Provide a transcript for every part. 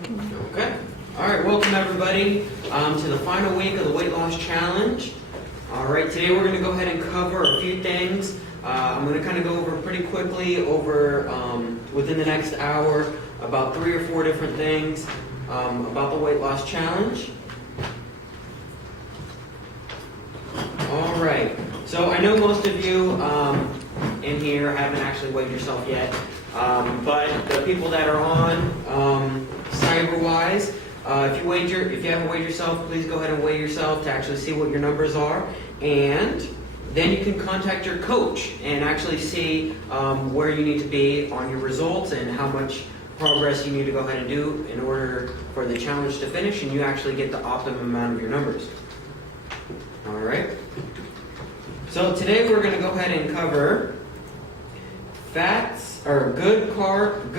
Okay. All right. Welcome everybody to the final week of the weight loss challenge. All right. Today we're going to go ahead and cover a few things. I'm going to kind of go over pretty quickly over within the next hour about 3 or 4 different things about the weight loss challenge. All right. So I know most of you in here haven't actually weighed yourself yet, but the people that are on CyberWise, if you haven't weighed yourself, please go ahead and weigh yourself to actually see what your numbers are, and then you can contact your coach and actually see where you need to be on your results and how much progress you need to go ahead and do in order for the challenge to finish and you actually get the optimum amount of your numbers. All right. So today we're going to go ahead and cover fats, or good carbs,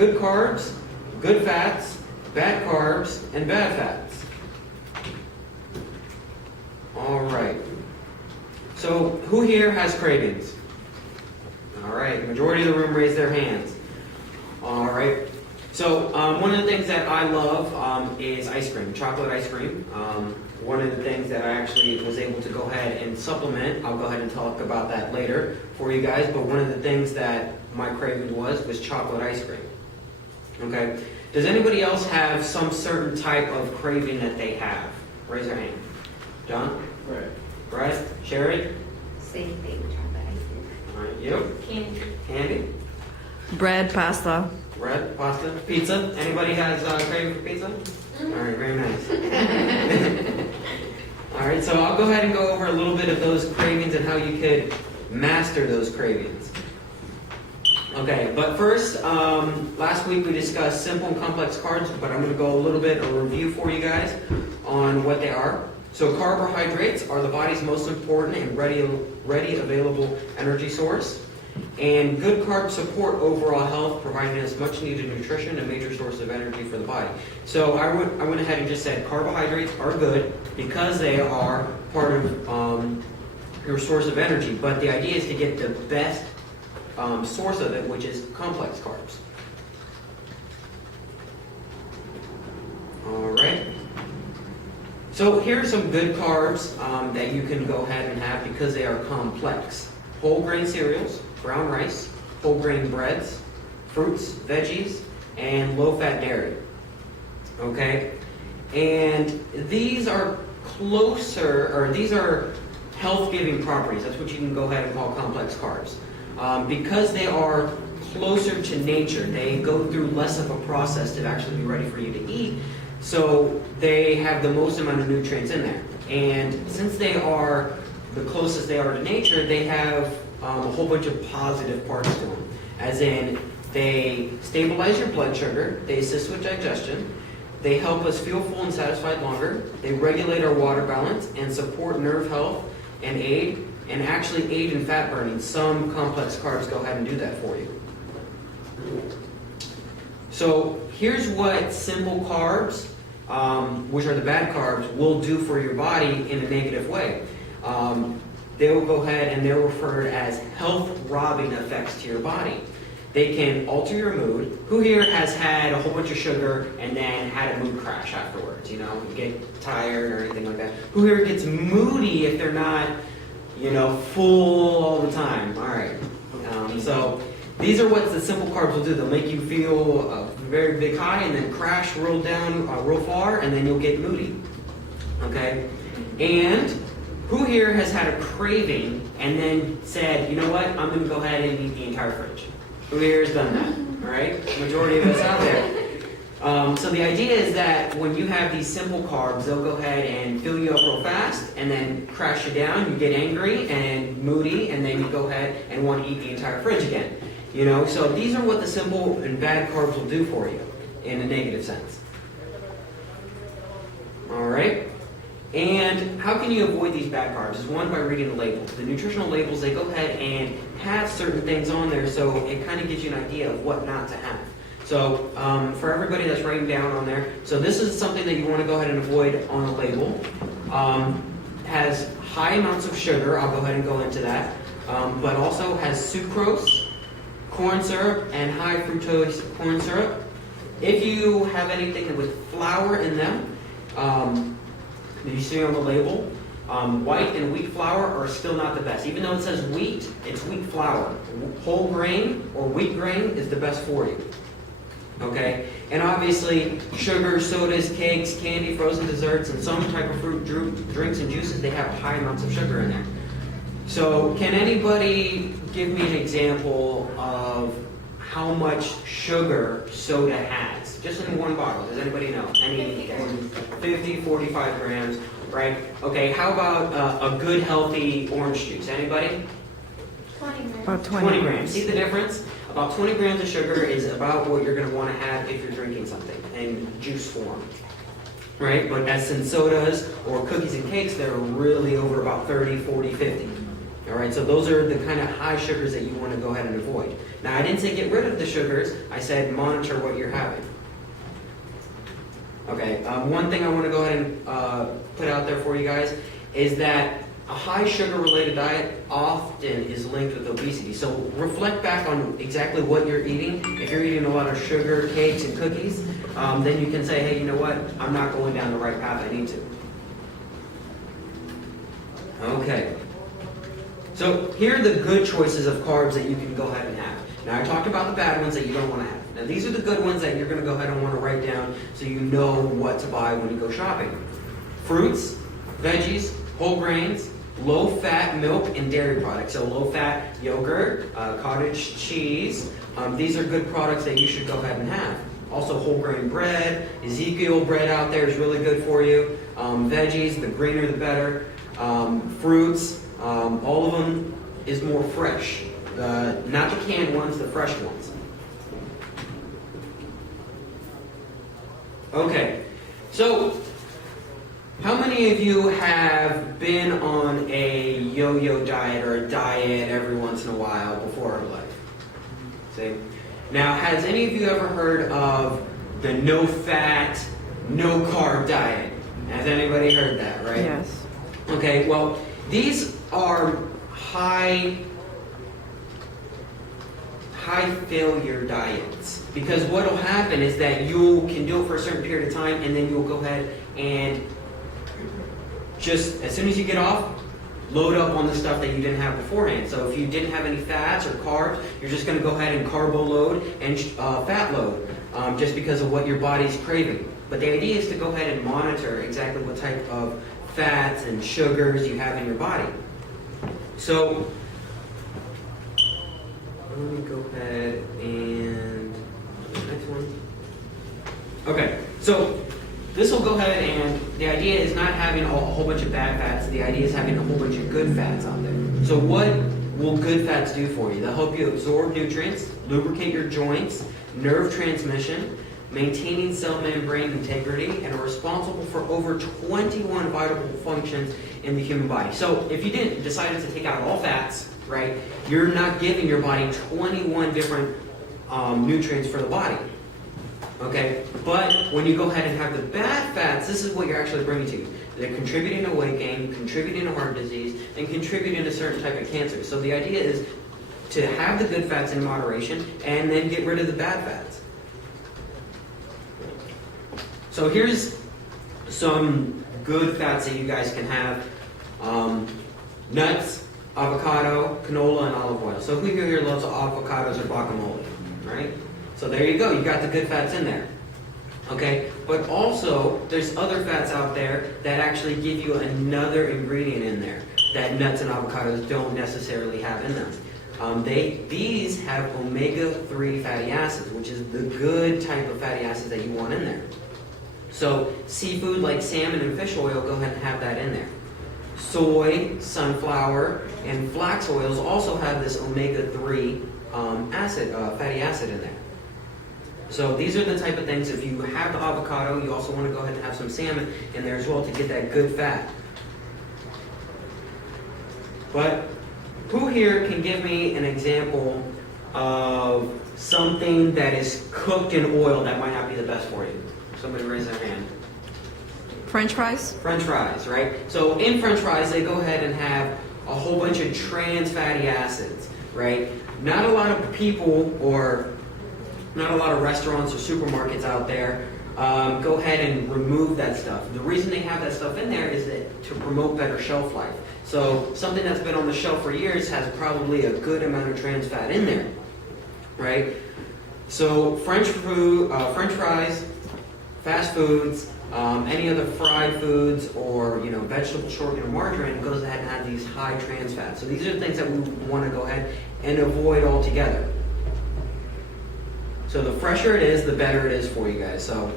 good fats, bad carbs, and bad fats. All right. So who here has cravings? All right. Majority of the room raised their hands. All right. So one of the things that I love is ice cream, chocolate ice cream. One of the things that I actually was able to go ahead and supplement, I'll go ahead and talk about that later for you guys, but one of the things that my craving was chocolate ice cream. Okay? Does anybody else have some certain type of craving that they have? Raise your hand. John? Right. Brad? Sherry? Same thing, chocolate ice cream. All right, you? Candy. Candy? Bread, pasta. Bread, pasta, pizza? Anybody has craving for pizza? All right, very nice. All right, so I'll go ahead and go over a little bit of those cravings and how you could master those cravings. Okay, but first, last week we discussed simple and complex carbs, but I'm going to go a little bit of a review for you guys on what they are. So carbohydrates are the body's most important and ready available energy source. And good carbs support overall health, providing us much needed nutrition and major source of energy for the body. So I went ahead and just said carbohydrates are good because they are part of your source of energy. But the idea is to get the best source of it, which is complex carbs. All right. So here are some good carbs that you can go ahead and have because they are complex. Whole grain cereals, brown rice, whole grain breads, fruits, veggies, and low-fat dairy. Okay? And these are these are health-giving properties. That's what you can go ahead and call complex carbs. Because they are closer to nature, they go through less of a process to actually be ready for you to eat, so they have the most amount of nutrients in there. And since they are the closest they are to nature, they have a whole bunch of positive parts to them. As in, they stabilize your blood sugar, they assist with digestion, they help us feel full and satisfied longer, they regulate our water balance and support nerve health and actually aid in fat burning. Some complex carbs go ahead and do that for you. So here's what simple carbs, which are the bad carbs, will do for your body in a negative way. They will go ahead and they're referred as health-robbing effects to your body. They can alter your mood. Who here has had a whole bunch of sugar and then had a mood crash afterwards? You get tired or anything like that. Who here gets moody if they're not, full all the time? All right. So these are what the simple carbs will do. They'll make you feel a very big high and then crash real down real far, and then you'll get moody. Okay? And who here has had a craving and then said, you know what, I'm going to go ahead and eat the entire fridge? Who here has done that? All right? Majority of us out there. So the idea is that when you have these simple carbs, they'll go ahead and fill you up real fast and then crash you down. You get angry and moody, and then you go ahead and want to eat the entire fridge again. So these are what the simple and bad carbs will do for you in a negative sense. All right? And how can you avoid these bad carbs? Is one, by reading the labels. The nutritional labels, they go ahead and have certain things on there, so it kind of gives you an idea of what not to have. So for everybody that's writing down on there, so this is something that you want to go ahead and avoid on the label. Has high amounts of sugar, I'll go ahead and go into that, but also has sucrose, corn syrup, and high fructose corn syrup. if you have anything with flour in them, that you see on the label, white and wheat flour are still not the best. Even though it says wheat, it's wheat flour. Whole grain or wheat grain is the best for you. Okay? And obviously, sugar, sodas, cakes, candy, frozen desserts, and some type of fruit drinks and juices, they have high amounts of sugar in there. So, can anybody give me an example of how much sugar soda has? Just in one bottle. Does anybody know? 50, 45 grams, right? Okay, how about a good healthy orange juice? Anybody? 20 minutes. About 20 grams. See the difference? About 20 grams of sugar is about what you're going to want to have if you're drinking something in juice form. Right? But as in sodas or cookies and cakes, they're really over about 30, 40, 50. All right, so those are the kind of high sugars that you want to go ahead and avoid. Now, I didn't say get rid of the sugars. I said monitor what you're having. Okay, one thing I want to go ahead and put out there for you guys is that a high sugar-related diet often is linked with obesity. So reflect back on exactly what you're eating. If you're eating a lot of sugar, cakes, and cookies, then you can say, hey, you know what? I'm not going down the right path I need to. Okay. So here are the good choices of carbs that you can go ahead and have. Now I talked about the bad ones that you don't want to have. Now these are the good ones that you're going to go ahead and want to write down so you know what to buy when you go shopping. Fruits, veggies, whole grains, low-fat milk and dairy products. So low-fat yogurt, cottage cheese. These are good products that you should go ahead and have. Also whole grain bread, Ezekiel bread out there is really good for you. Veggies, the greener the better. Fruits, all of them is more fresh. Not the canned ones, the fresh ones. Okay, so how many of you have been on a yo-yo diet or a diet every once in a while before our life? See? Now, has any of you ever heard of the no-fat, no-carb diet? Has anybody heard that, right? Yes. Okay, well, these are high failure diets, because what will happen is that you can do it for a certain period of time and then you'll go ahead and just as soon as you get off, load up on the stuff that you didn't have beforehand. So if you didn't have any fats or carbs, you're just going to go ahead and carbo load and fat load just because of what your body's craving. But the idea is to go ahead and monitor exactly what type of fats and sugars you have in your body. So let me go ahead and next one. Okay, so this will go ahead and the idea is not having a whole bunch of bad fats. The idea is having a whole bunch of good fats out there. So what will good fats do for you? They'll help you absorb nutrients, lubricate your joints, nerve transmission, maintaining cell membrane integrity, and are responsible for over 21 vital functions in the human body. So if you didn't decide to take out all fats, right, you're not giving your body 21 different nutrients for the body. Okay, but when you go ahead and have the bad fats, this is what you're actually bringing to you. They're contributing to weight gain, contributing to heart disease, and contributing to certain type of cancer. So the idea is to have the good fats in moderation and then get rid of the bad fats. So here's some good fats that you guys can have. Nuts, avocado, canola, and olive oil. So who here loves avocados or guacamole, right? So there you go, you got the good fats in there. Okay, but also there's other fats out there that actually give you another ingredient in there that nuts and avocados don't necessarily have in them. These have omega-3 fatty acids, which is the good type of fatty acids that you want in there. So seafood like salmon and fish oil, go ahead and have that in there. Soy, sunflower, and flax oils also have this omega-3 fatty acid in there. So these are the type of things, if you have the avocado, you also want to go ahead and have some salmon in there as well to get that good fat. But who here can give me an example of something that is cooked in oil that might not be the best for you? Somebody raise their hand. French fries? French fries, right? So in French fries, they go ahead and have a whole bunch of trans fatty acids, right? Not a lot of people or not a lot of restaurants or supermarkets out there, go ahead and remove that stuff. The reason they have that stuff in there is that to promote better shelf life. So something that's been on the shelf for years has probably a good amount of trans fat in there, right? So French fries, fast foods, any other fried foods, or vegetable shortening or margarine goes ahead and have these high trans fats. So these are the things that we want to go ahead and avoid altogether. So the fresher it is, the better it is for you guys. So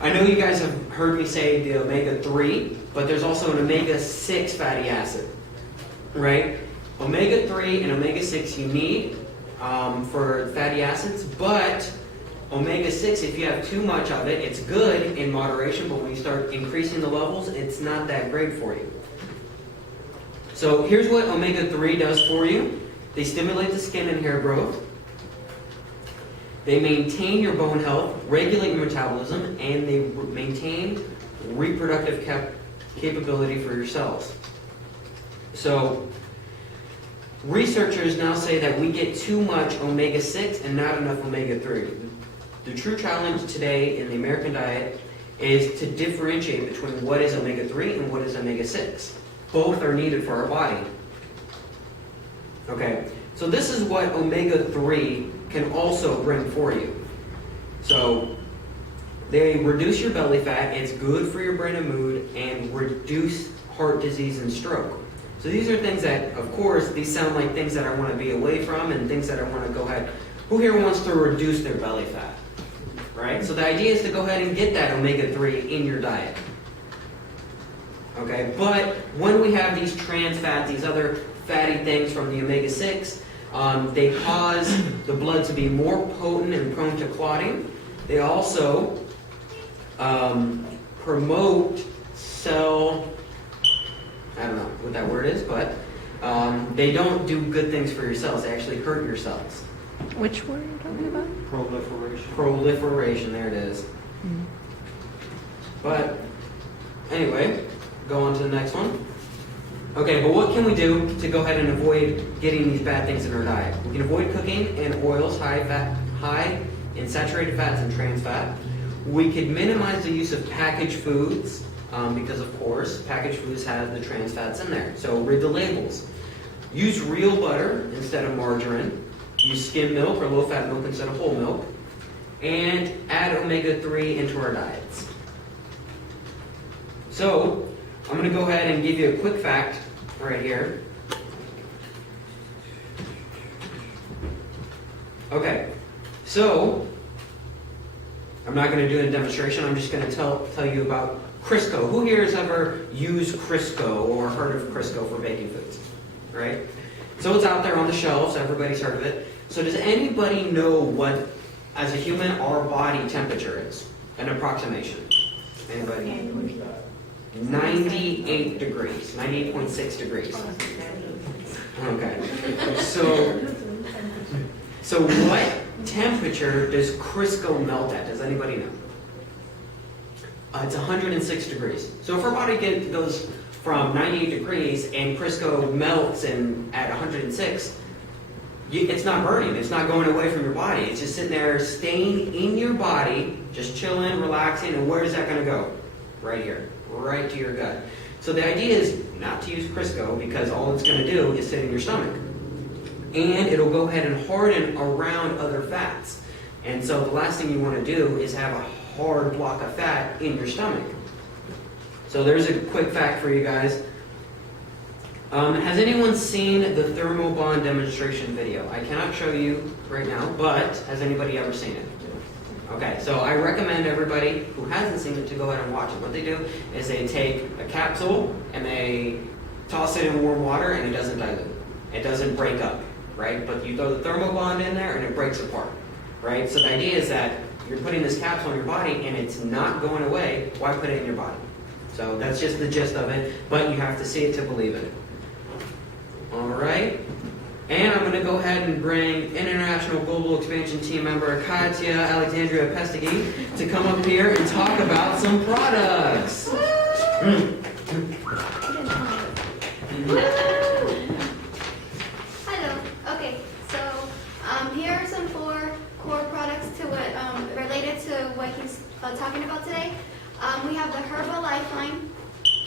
I know you guys have heard me say the omega-3, but there's also an omega-6 fatty acid, right? Omega-3 and omega-6 you need for fatty acids, but omega-6, if you have too much of it, it's good in moderation, but when you start increasing the levels, it's not that great for you. So here's what omega-3 does for you. They stimulate the skin and hair growth. They maintain your bone health, regulate your metabolism, and they maintain reproductive capability for your cells. So researchers now say that we get too much omega-6 and not enough omega-3. The true challenge today in the American diet is to differentiate between what is omega-3 and what is omega-6. Both are needed for our body. Okay, so this is what omega-3 can also bring for you. So they reduce your belly fat, it's good for your brain and mood, and reduce heart disease and stroke. So these are things that, of course, these sound like things that I want to be away from and things that I want to go ahead. Who here wants to reduce their belly fat? Right? So the idea is to go ahead and get that omega-3 in your diet. Okay, but when we have these trans fats, these other fatty things from the omega-6, they cause the blood to be more potent and prone to clotting. They also promote cell, I don't know what that word is, but they don't do good things for your cells. They actually hurt your cells. Which word are you talking about? Proliferation. Proliferation, there it is. Mm-hmm. But anyway, go on to the next one. Okay, but what can we do to go ahead and avoid getting these bad things in our diet? We can avoid cooking in oils high in saturated fats and trans fat. We could minimize the use of packaged foods because, of course, packaged foods have the trans fats in there. So read the labels. Use real butter instead of margarine. Use skim milk or low-fat milk instead of whole milk. And add omega-3 into our diets. So I'm going to go ahead and give you a quick fact right here. Okay, so I'm not going to do a demonstration. I'm just going to tell you about Crisco. Who here has ever used Crisco or heard of Crisco for baking foods? Right? So it's out there on the shelves. Everybody's heard of it. So does anybody know what, as a human, our body temperature is? An approximation. Anybody? 98 degrees. 98.6 degrees. Okay. So what temperature does Crisco melt at? Does anybody know? It's 106 degrees. So if our body goes from 98 degrees and Crisco melts at 106, it's not burning. It's not going away from your body. It's just sitting there, staying in your body, just chilling, relaxing. And where is that going to go? Right here, right to your gut. So the idea is not to use Crisco because all it's going to do is sit in your stomach. And it'll go ahead and harden around other fats. And so the last thing you want to do is have a hard block of fat in your stomach. So there's a quick fact for you guys. Has anyone seen the Thermobond demonstration video? I cannot show you right now, but has anybody ever seen it? Okay, so I recommend everybody who hasn't seen it to go ahead and watch it. What they do is they take a capsule and they toss it in warm water and it doesn't dilute. It doesn't break up, right? But you throw the Thermobond in there and it breaks apart, right? So the idea is that you're putting this capsule in your body and it's not going away. Why put it in your body? So that's just the gist of it, but you have to see it to believe it. All right. And I'm going to go ahead and bring International Global Expansion Team member Katya Alexandria Pestegui to come up here and talk about some products. Hello. Okay, so here are some 4 core talking about today. We have the Herbal Lifeline.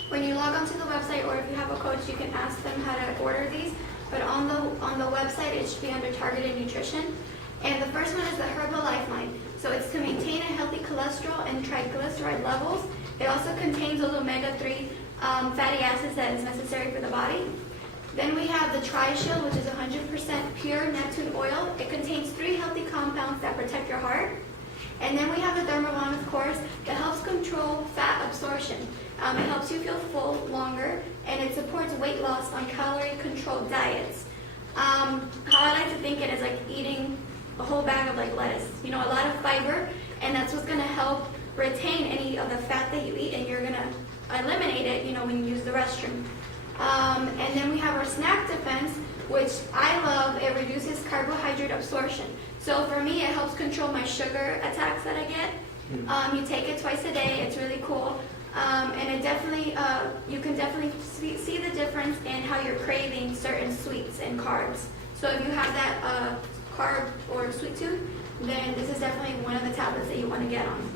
When you log onto the website, or if you have a coach, you can ask them how to order these. But on the website, it should be under targeted nutrition. And the first one is the Herbal Lifeline. So it's to maintain a healthy cholesterol and triglyceride levels. It also contains those omega-3 fatty acids that is necessary for the body. Then we have the Tri-Shield, which is 100% pure Neptune oil. It contains 3 healthy compounds that protect your heart. And then we have the Thermavon, of course, that helps control fat absorption. It helps you feel full longer, and it supports weight loss on calorie-controlled diets. How I like to think it is like eating a whole bag of like lettuce. You know, a lot of fiber, and that's what's going to help retain any of the fat that you eat, and you're going to eliminate it, you know, when you use the restroom. And then we have our Snack Defense, which I love. It reduces carbohydrate absorption. So for me, it helps control my sugar attacks that I get. You take it twice a day. It's really cool. And it definitely, you can definitely see the difference in how you're craving certain sweets and carbs. So if you have that carb or sweet tooth, then this is definitely one of the tablets that you want to get on.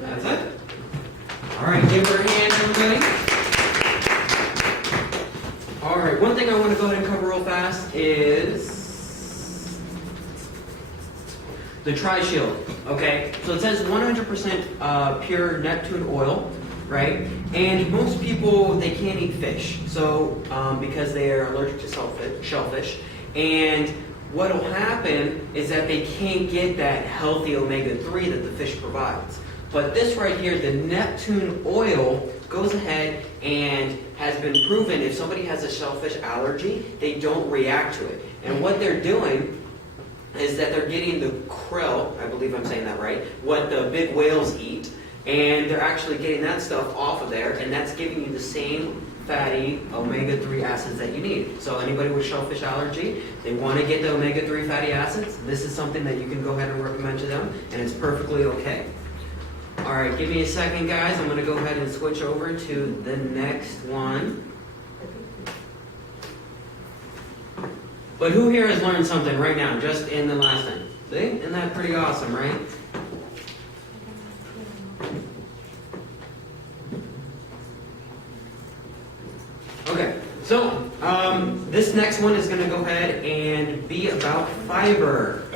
That's it. All right, give her a hand, everybody. All right, one thing I want to go ahead and cover real fast is the Tri-Shield, okay? So it says 100% pure Neptune oil, right? And most people, they can't eat fish, so because they are allergic to shellfish. And what will happen is that they can't get that healthy omega-3 that the fish provides. But this right here, the Neptune oil, goes ahead and has been proven if somebody has a shellfish allergy, they don't react to it. And what they're doing is that they're getting the krill, I believe I'm saying that right, what the big whales eat, and they're actually getting that stuff off of there, and that's giving you the same fatty omega-3 acids that you need. So anybody with shellfish allergy, they want to get the omega-3 fatty acids, this is something that you can go ahead and recommend to them, and it's perfectly okay. All right, give me a second, guys. I'm going to go ahead and switch over to the next one. But who here has learned something right now, just in the last thing? See? Isn't that pretty awesome, right? Okay, so this next one is going to go ahead and be about fiber.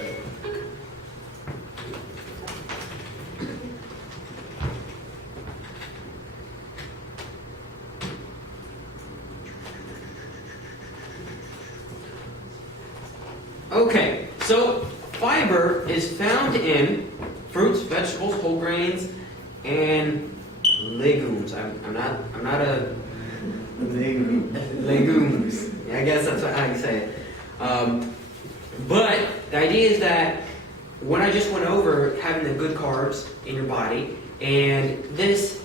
Okay, so fiber is found in fruits, vegetables, whole grains, and legumes. I'm not a legumes. Yeah, I guess that's how you say it. But the idea is that when I just went over having the good carbs in your body, and this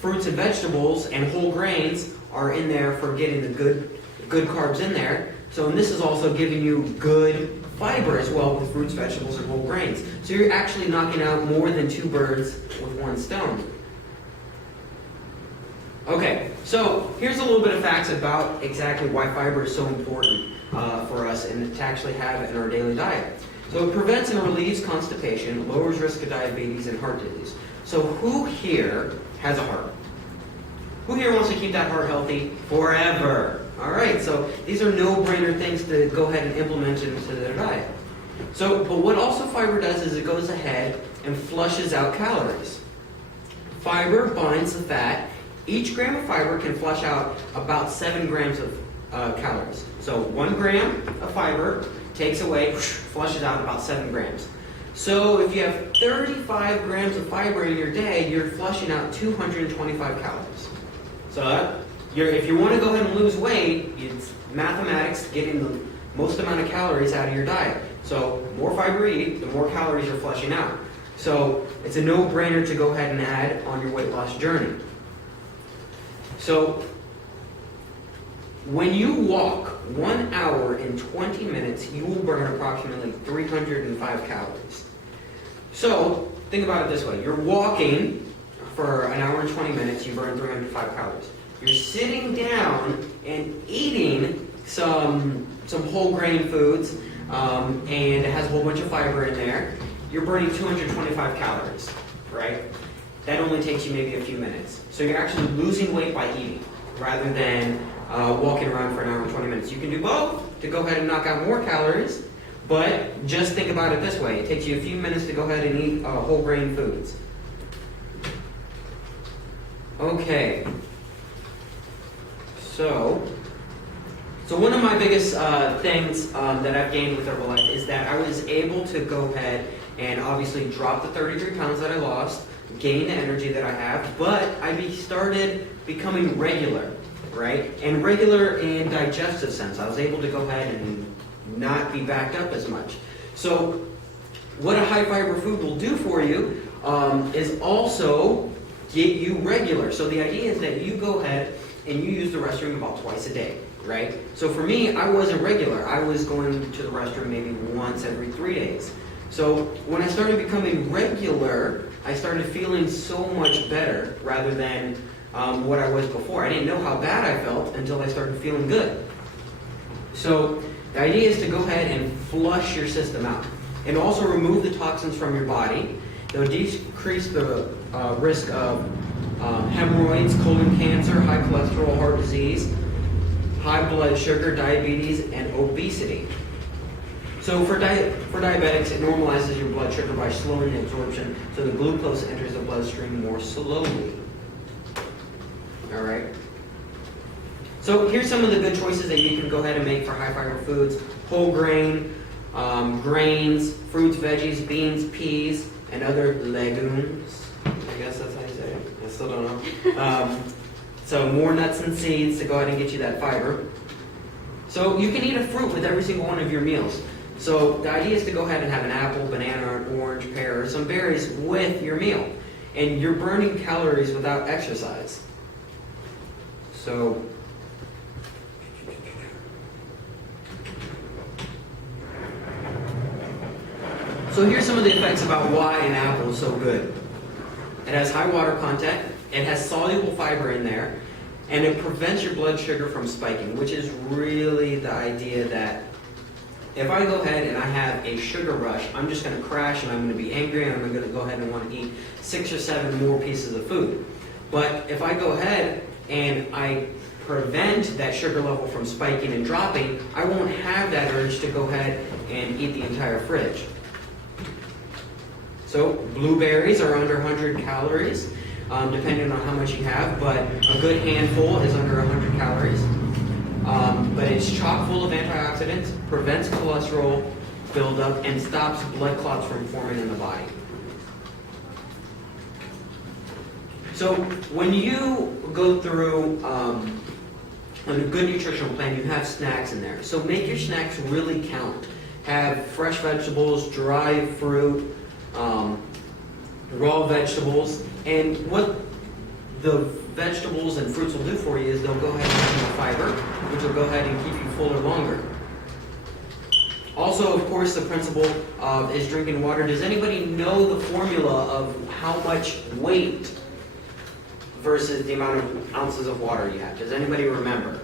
fruits and vegetables and whole grains are in there for getting the good carbs in there. So and this is also giving you good fiber as well with fruits, vegetables, and whole grains. So you're actually knocking out more than 2 birds with 1 stone. Okay, so here's a little bit of facts about exactly why fiber is so important for us and to actually have it in our daily diet. So it prevents and relieves constipation, lowers risk of diabetes and heart disease. So who here has a heart? Who here wants to keep that heart healthy forever? All right, so these are no-brainer things to go ahead and implement into their diet. So, but what also fiber does is it goes ahead and flushes out calories. Fiber binds the fat. Each gram of fiber can flush out about 7 grams of calories. So 1 gram of fiber takes away, flushes out about 7 grams. So if you have 35 grams of fiber in your day, you're flushing out 225 calories. So if you want to go ahead and lose weight, it's mathematics getting the most amount of calories out of your diet. So the more fiber you eat, the more calories you're flushing out. So it's a no-brainer to go ahead and add on your weight loss journey. So when you walk 1 hour and 20 minutes, you will burn approximately 305 calories. So think about it this way. You're walking for 1 hour and 20 minutes, you burn 305 calories. You're sitting down and eating some whole grain foods, and it has a whole bunch of fiber in there. You're burning 225 calories. right? That only takes you maybe a few minutes. So you're actually losing weight by eating rather than walking around for an hour and 20 minutes. You can do both to go ahead and knock out more calories, but just think about it this way. It takes you a few minutes to go ahead and eat whole grain foods. Okay. So one of my biggest things that I've gained with Herbalife is that I was able to go ahead and obviously drop the 33 pounds that I lost, gain the energy that I have, but I started becoming regular, right? And regular in digestive sense. I was able to go ahead and not be backed up as much. So what a high fiber food will do for you is also get you regular. So the idea is that you go ahead and you use the restroom about twice a day, right? So for me, I wasn't regular. I was going to the restroom maybe once every 3 days. So when I started becoming regular, I started feeling so much better rather than what I was before. I didn't know how bad I felt until I started feeling good. So the idea is to go ahead and flush your system out and also remove the toxins from your body. They'll decrease the risk of hemorrhoids, colon cancer, high cholesterol, heart disease, high blood sugar, diabetes, and obesity. So for diabetics, it normalizes your blood sugar by slowing the absorption so the glucose enters the bloodstream more slowly. All right? So here's some of the good choices that you can go ahead and make for high fiber foods. Whole grain, grains, fruits, veggies, beans, peas, and other legumes. I guess that's how you say it. I still don't know. So more nuts and seeds to go ahead and get you that fiber. So you can eat a fruit with every single one of your meals. So the idea is to go ahead and have an apple, banana, an orange, pear, or some berries with your meal. And you're burning calories without exercise. So here's some of the effects about why an apple is so good. It has high water content, it has soluble fiber in there, and it prevents your blood sugar from spiking, which is really the idea that if I go ahead and I have a sugar rush, I'm just going to crash and I'm going to be angry and I'm going to go ahead and want to eat 6 or 7 more pieces of food. But if I go ahead and I prevent that sugar level from spiking and dropping, I won't have that urge to go ahead and eat the entire fridge. So blueberries are under 100 calories, depending on how much you have, but a good handful is under 100 calories. But it's chock full of antioxidants, prevents cholesterol buildup, and stops blood clots from forming in the body. So when you go through a good nutritional plan, you have snacks in there. So make your snacks really count. Have fresh vegetables, dry fruit, raw vegetables, and what the vegetables and fruits will do for you is they'll go ahead and have more fiber, which will go ahead and keep you fuller longer. Also, of course, the principle is drinking water. Does anybody know the formula of how much weight versus the amount of ounces of water you have? Does anybody remember?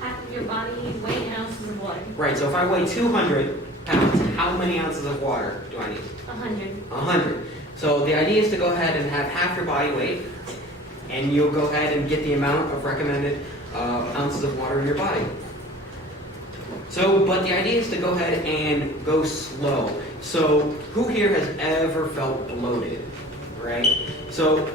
Half of your body weight in ounces of water. Right, so if I weigh 200 pounds, how many ounces of water do I need? 100. 100. So the idea is to go ahead and have half your body weight, and you'll go ahead and get the amount of recommended ounces of water in your body. So, but the idea is to go ahead and go slow. So who here has ever felt bloated, right? So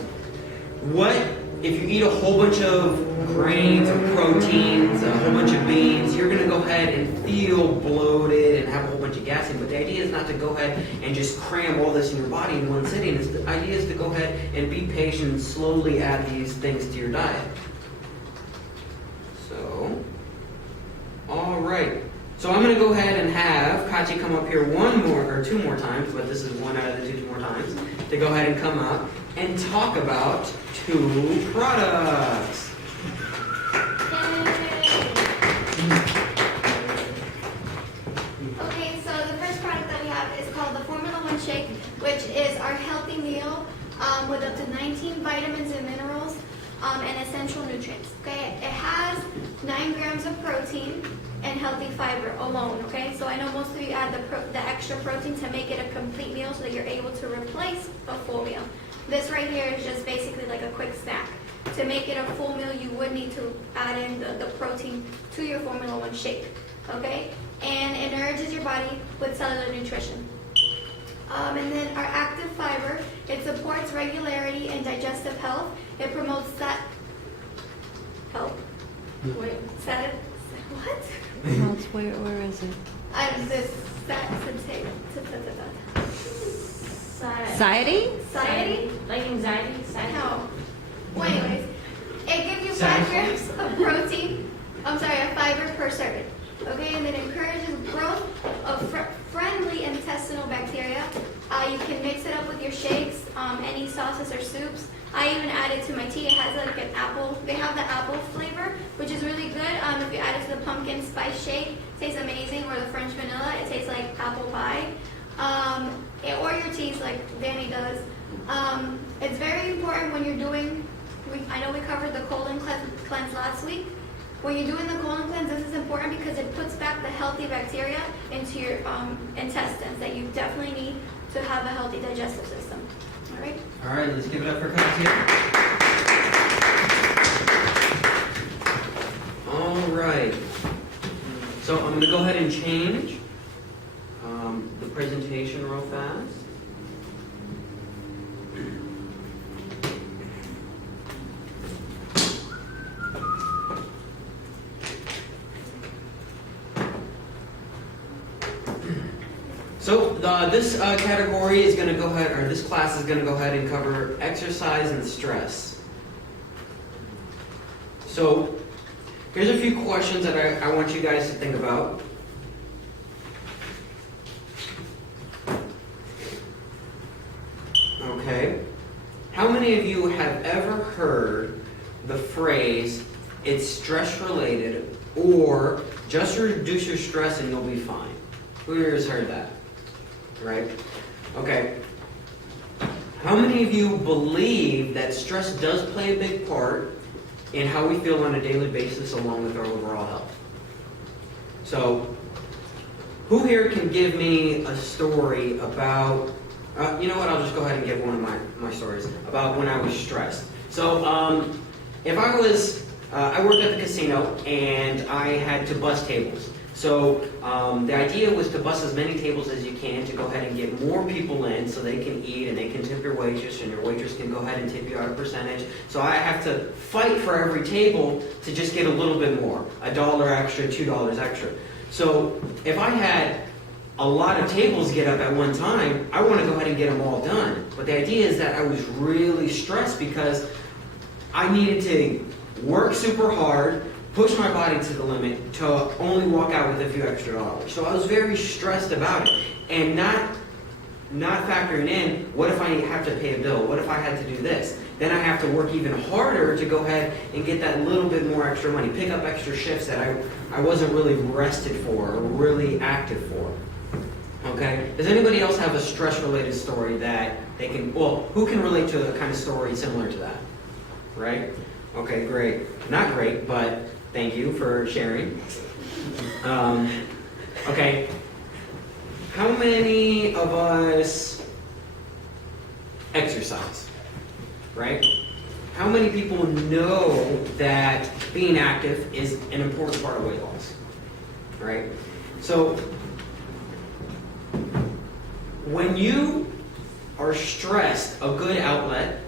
what if you eat a whole bunch of grains and proteins, a whole bunch of beans, you're going to go ahead and feel bloated and have a whole bunch of gassing. But the idea is not to go ahead and just cram all this in your body in one sitting. The idea is to go ahead and be patient and slowly add these things to your diet. So, all right. So I'm going to go ahead and have Kachi come up here 2 more times, but this is one out of the 2 more times, to go ahead and come up and talk about 2 products. Okay, so the first product that we have is called the Formula One Shake, which is our healthy meal with up to 19 vitamins and minerals and essential nutrients. Okay, it has 9 grams of protein and healthy fiber alone. Okay, so I know most of you add the extra protein to make it a complete meal so that you're able to replace a full meal. right here is just basically like a quick snack. To make it a full meal, you would need to add in the protein to your Formula One shake, okay? And it nourishes your body with cellular nutrition. And then our active fiber, it supports regularity and digestive health. It promotes what? No, it's where is it? Satiety? Satiety? Like anxiety? No. Well, anyways, it gives you 5 grams of protein. I'm sorry, of fiber per serving. Okay, and it encourages growth of friendly intestinal bacteria. You can mix it up with your shakes, any sauces or soups. I even add it to my tea. It has like an apple. They have the apple flavor, which is really good. If you add it to the pumpkin spice shake, it tastes amazing. Or the French vanilla, it tastes like apple pie. Or your teas, like Danny does. It's very important when you're doing. I know we covered the colon cleanse last week. When you're doing the colon cleanse, this is important because it puts back the healthy bacteria into your intestines that you definitely need to have a healthy digestive system. All right? All right, let's give it up for Coach here. All right. So I'm going to go ahead and change the presentation real fast. So this category is going to go ahead, or this class is going to go ahead and cover exercise and stress. So here's a few questions that I want you guys to think about. Okay. How many of you have ever heard the phrase, it's stress related, or just reduce your stress and you'll be fine? Who here has heard that? Right? Okay. How many of you believe that stress does play a big part in how we feel on a daily basis along with our overall health? So, who here can give me a story about, you know what, I'll just go ahead and give one of my stories about when I was stressed. So, if I was, I worked at the casino and I had to bus tables. So the idea was to bus as many tables as you can to go ahead and get more people in so they can eat and they can tip your waitress and your waitress can go ahead and tip you out a percentage. So I have to fight for every table to just get a little bit more, $1 extra, $2 extra. So if I had a lot of tables get up at one time, I want to go ahead and get them all done. But the idea is that I was really stressed because I needed to work super hard, push my body to the limit to only walk out with a few extra dollars. So I was very stressed about it and not factoring in, what if I have to pay a bill? What if I had to do this? Then I have to work even harder to go ahead and get that little bit more extra money, pick up extra shifts that I wasn't really rested for or really active for. Okay? Does anybody else have a stress-related story that they can, well, who can relate to a kind of story similar to that? Right? Okay, great. Not great, but thank you for sharing. Okay. How many of us exercise? Right? How many people know that being active is an important part of weight loss? Right? So, when you are stressed, a good outlet